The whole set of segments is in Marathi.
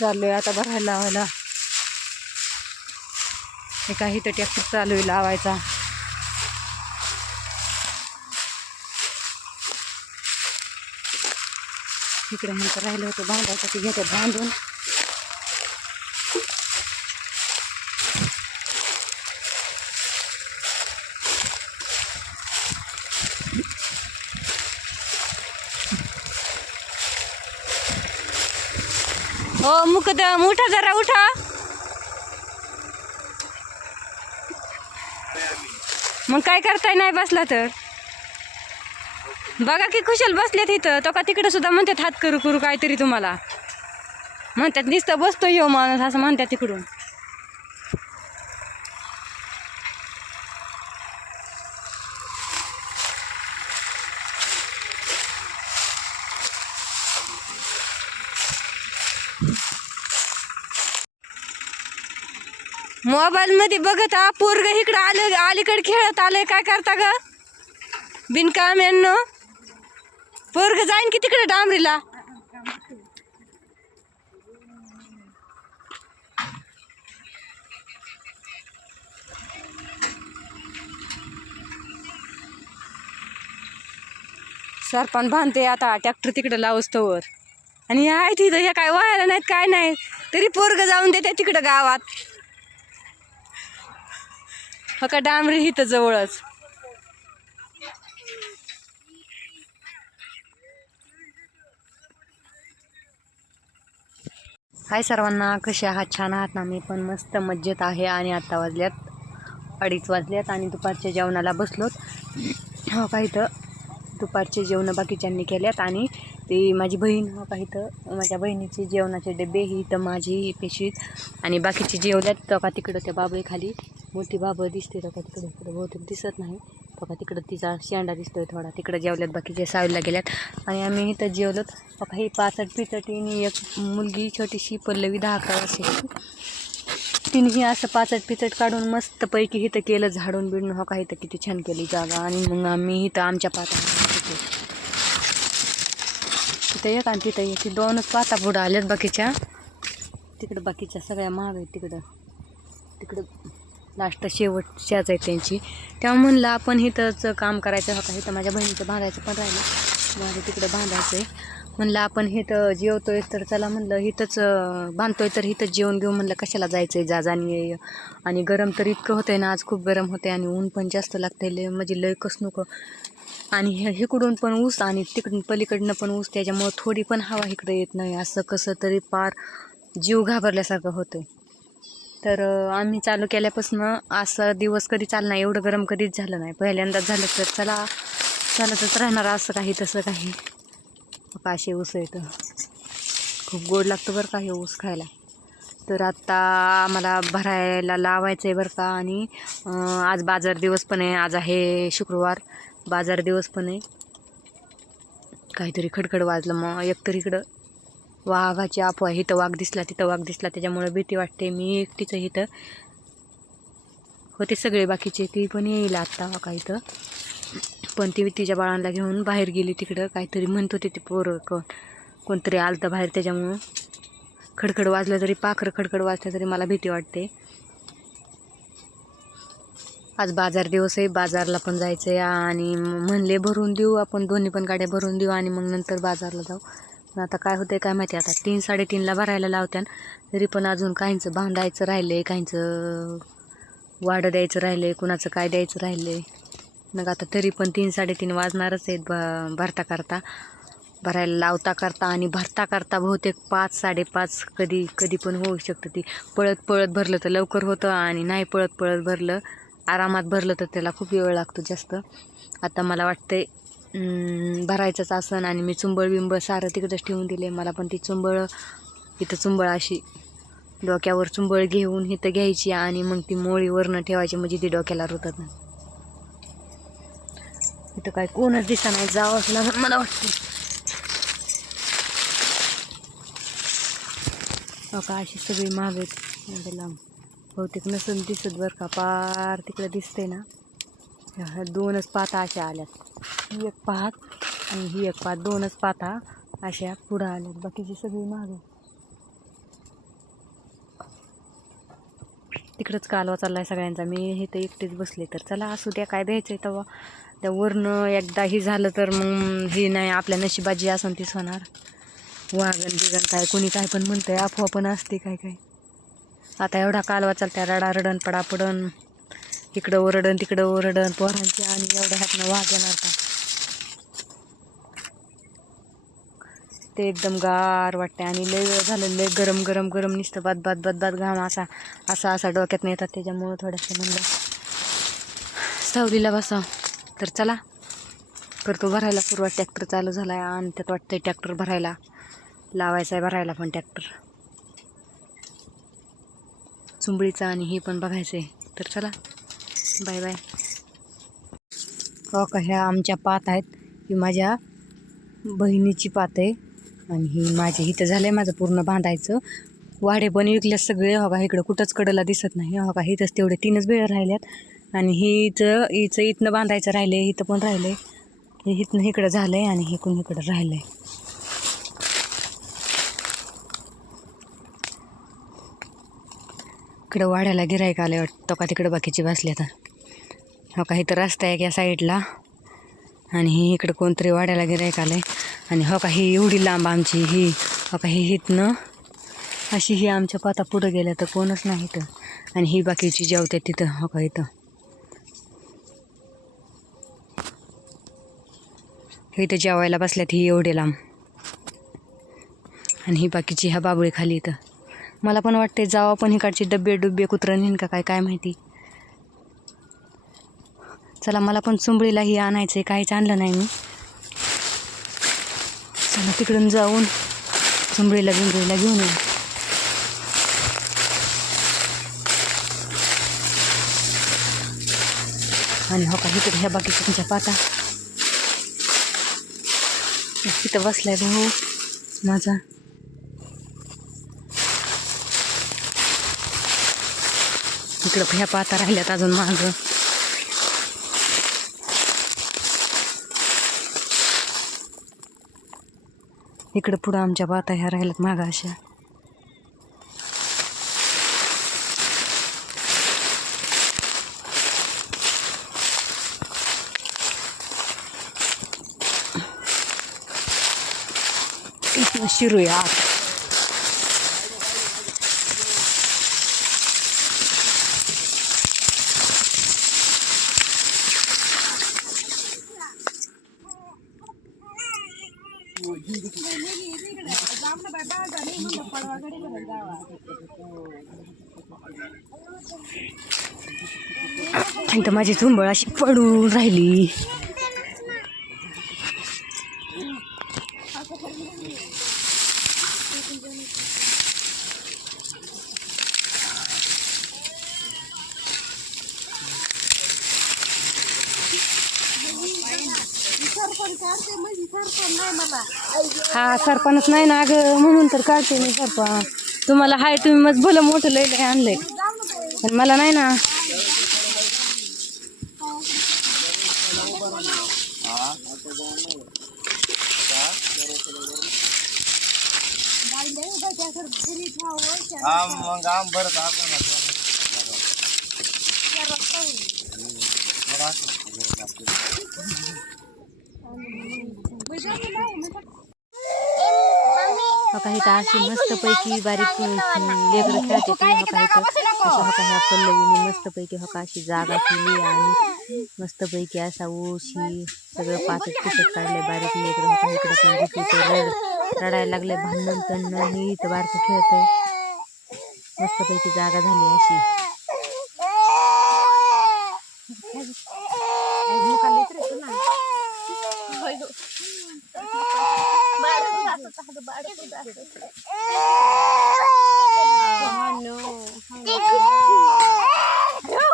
चालू आहे आता भरायला लावायला. हे काही तर टॅक्टर चालू आहे लावायचा. इकडे नंतर राहिलं होतं बांधायसाठी घेतात बांधून. हो मुकदम उठा जरा उठा. मग काय करताय नाही बसला तर? बघा की कुशल बसलेत इथं. तो का तिकडे सुद्धा म्हणतात हात करू करू काहीतरी तुम्हाला. म्हणतात नुसतं बसतो येऊ माणूस असं म्हणतात तिकडून मोबाईल मध्ये बघत हा पोरग इकडं आलं अलीकडे खेळत आलंय. काय करता ग? बिनकाम यांनो पोरग जाईन की तिकडे डांबरीला? सरपण बांधते आता ट्रॅक्टर तिकडे लावस्तोवर आणि आहे तिथं हे काय व्हायला नाहीत काय नाही. तरी पोरग जाऊन देते तिकडं गावात. हो का डांबरी इथं जवळच. हाय सर्वांना कसे आहात? छान आहात ना? मी पण मस्त मज्जेत आहे आणि आत्ता वाजल्यात अडीच वाजल्यात आणि दुपारच्या जेवणाला बसलोत. हो का इथं? दुपारचे जेवणं बाकीच्यांनी केल्यात आणि ती माझी बहीण हो का इथं? माझ्या बहिणीचे जेवणाचे डबे ही इथं माझी पेशीत आणि बाकीचे जेवल्यात. तो का तिकडं त्या बाबळीखाली. मोठी बाबा दिसते बघा का तिकडं इकडं बहुतेक दिसत नाही. बघा तिकडं तिचा शेंडा दिसतोय थोडा. तिकडं जेवल्यात बाकीच्या सावलीला गेल्यात. आणि आम्ही इथं जेवलोत. बघा ही पाचट पिचटी आणि एक मुलगी छोटीशी पल्लवी दहा अकरा वर्षाची. तिनेही असं पाचट पिचट काढून मस्तपैकी इथं केलं झाडून बिडून. हो का इथं किती छान केली जागा. आणि मग आम्ही इथं आमच्या पाता तिथं एक आणि तिथं एक. ती दोनच पाता पुढं आल्यात बाकीच्या. तिकडं बाकीच्या सगळ्या महाग आहेत तिकडं. तिकडं लास्ट शेवटच्याच आहेत त्यांची. तेव्हा म्हणलं आपण इथंच काम करायचं होतं इथं माझ्या बहिणीचं बांधायचं पण राहिलं. माझं तिकडं बांधायचं आहे म्हणलं आपण इथं जेवतोय तर चला म्हणलं इथंच बांधतोय तर इथंच जेवण घेऊ म्हणलं कशाला जायचं आहे जाजानी ये आणि गरम तर इतकं होतं आहे ना आज खूप गरम होते आणि ऊन पण जास्त लागते लय म्हणजे लय कस आणि हे इकडून पण ऊस आणि तिकडून पलीकडनं पण ऊस त्याच्यामुळं थोडी पण हवा इकडे येत नाही. असं कसं तरी पार जीव घाबरल्यासारखं होतं आहे तर आम्ही चालू केल्यापासून असं दिवस कधी चालणार एवढं गरम कधीच झालं नाही. पहिल्यांदाच झालं तर चला चालतच राहणार असं काही तसं काही. काशे ऊस येतं खूप गोड लागतं बरं का हे ऊस खायला. तर आत्ता आम्हाला भरायला लावायचं आहे बरं का आणि आज बाजार दिवस पण आहे. आज आहे शुक्रवार. बाजार दिवस पण आहे. काहीतरी खडखड वाजलं मग एकतर इकडं. वाघाची अफवा इथं वाघ दिसला तिथं वाघ दिसला त्याच्यामुळं भीती वाटते. मी एकटीचं इथं होते सगळे बाकीचे ती पण येईल आत्ता का इथं. पण ती तिच्या बाळांना घेऊन बाहेर गेली तिकडं. काहीतरी म्हणत होते ते पोरं कोण कोणतरी आलतं बाहेर त्याच्यामुळं. खडखड वाजलं तरी पाखरं खडखड वाजलं तरी मला भीती वाटते. आज बाजार दिवस आहे बाजारला पण जायचं आहे आणि म्हणले भरून देऊ आपण दोन्ही पण गाड्या भरून देऊ आणि मग नंतर बाजारला जाऊ. पण आता काय होतंय काय माहिती आता तीन साडेतीनला भरायला लावत्यान तरी पण अजून काहींचं बांधायचं राहिलं आहे काहींचं वाडं द्यायचं राहिलं आहे कुणाचं काय द्यायचं राहिलं आहे मग आता तरी पण तीन साडेतीन वाजणारच आहेत ब भरता करता. भरायला लावता करता आणि भरता करता बहुतेक पाच साडेपाच कधी कधी पण होऊ शकतं ती. पळत पळत भरलं तर लवकर होतं आणि नाही पळत पळत भरलं आरामात भरलं तर त्याला खूप वेळ लागतो जास्त. आता मला वाटतंय भरायचंच आसन आणि मी चुंबळ बिंबळ सारं तिकडंच ठेवून दिले. मला पण ती चुंबळ इथं चुंबळ अशी डोक्यावर चुंबळ घेऊन इथं घ्यायची आणि मग ती मोळीवरनं ठेवायची म्हणजे ती डोक्याला रुतत नाही. इथं काय कोणच दिसा नाही जावं लागत मला वाटतं. हो का अशी सगळी महाग आहेत. लांब बहुतेक नसून दिसत बरं का पार तिकडं दिसते ना. दोनच पाता अशा आल्यात. ही एक पात आणि ही एक पात दोनच पाता अशा पुढं आल्यात बाकीची सगळी माग. तिकडंच कालवा चाललाय सगळ्यांचा. मी हे तर एकटेच बसले तर. चला असू द्या काय द्यायचं तेव्हा त्या वरनं एकदा ही झालं तर मग हे नाही आपल्या नशिबाजी असून तीच होणार. वागण बिगण काय कोणी काय पण म्हणतंय अफवा पण असते काय काय. आता एवढा कालवा चालत्या रडा पडापडण इकडं ओरडण तिकडं ओरडण पोरांची आणि एवढ्या हातनं वाघ येणार का ते एकदम गार वाटते आणि लय वेळ झालं लय गरम गरम गरम निसतं. बाद बाद बाद बाद घाम असा असा असा डोक्यात येतात. त्याच्यामुळं थोडंसं म्हणलं सावलीला बसा तर चला करतो भरायला सुरुवात ट्रॅक्टर चालू झाला आहे आणि त्यात वाटतंय ट्रॅक्टर भरायला. लावायचा आहे भरायला पण ट्रॅक्टर. चुंबळीचा आणि हे पण बघायचं आहे तर चला बाय बाय. हो का ह्या आमच्या पात आहेत. ही माझ्या बहिणीची पात आहे. आणि ही माझी इथं झालं आहे माझं पूर्ण बांधायचं. वाडे पण विकले सगळे हो का? इकडं कुठंच कडला दिसत नाही हो का? इथंच तेवढे तीनच बेळ राहिल्यात. आणि हिचं हिचं इथनं बांधायचं राहिले इथं पण राहिलं आहे हे इथनं इकडं झालं आहे आणि इकडून इकडं राहिलं आहे इकडं वाड्याला गिरायक आले वाटतं का? तिकडं बाकीची बसले आता. हो का? इथं रस्ता आहे या साईडला. आणि हे इकडं कोणतरी वाड्याला गिरायक आलं आहे आणि हो का ही एवढी लांब आमची ही हो का ही इथनं अशी ही आमच्या पाता पुढं गेल्या तर कोणच नाही इथं. आणि ही बाकीची जेवते तिथं हो का इथं. इथं जेवायला बसल्यात ही एवढी लांब. आणि ही बाकीची ह्या बाबळी खाली इथं. मला पण वाटते जावा पण इकडचे डब्बे डुब्बे कुत्रं नेईन का काय काय माहिती. चला मला पण चुंबळीला ही आणायचं आहे काहीच आणलं नाही मी. चला तिकडून जाऊन चुंबळीला बिंबळीला घेऊन येऊ. आणि हो का इकडे ह्या बाकीच्या तुमच्या पाता तिथं बसलाय भाऊ माझा. इकडं ह्या पाता राहिल्यात अजून मागं. इकडं पुढं आमच्या बाता ह्या राहिल्यात मागं अशा. शिरूया. आत इथं माझी झुंबळ अशी पडून राहिली हा सरपणच नाही ना अगं म्हणून तर काढते मी सरपण तुम्हाला हाय तुम्ही मग भलं मोठं लय लय आणलंय. पण मला नाही ना. मग आम भरत आपण. बघा इथं अशी मस्तपैकी बारीक लेकरं खेळते ती हका इथं अशा हका ह्या पल्लवीने मस्तपैकी हो हका अशी जागा केली आणि मस्तपैकी असा ओशी सगळं पाचट पिसट काढले बारीक लेकरं हो हका इकडं पण रड रडायला लागले भांडण तणणं ही इथं बारकं खेळतंय. मस्तपैकी जागा झाली अशी. Oh no. No. No.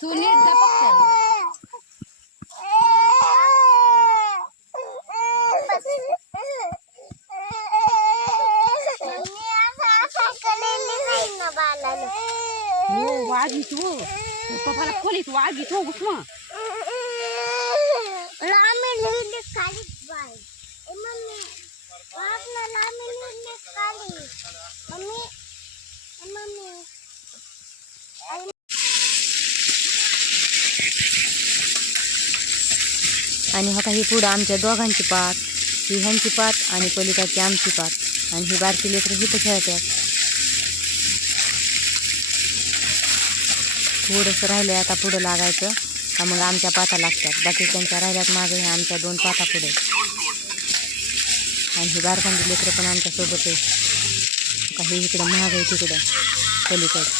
Sulit dapat kan? وعاد يتوه الطفلة كلت وعاد يتوه اسمها आणि हा काही पुढं आमच्या दोघांची पात ही ह्यांची पात आणि पलिकाची आमची पात. आणि ही बारकी लेकरं हिथं खेळतात. थोडंसं राहिलं आता पुढं लागायचं का मग आमच्या पाता लागतात. बाकी त्यांच्या राहिल्यात मागे ह्या आमच्या दोन पाता पुढे. आणि ही बारकांची लेकरं पण आमच्यासोबत आहे. काही इकडं महाग आहे तिकडं पलीकडं.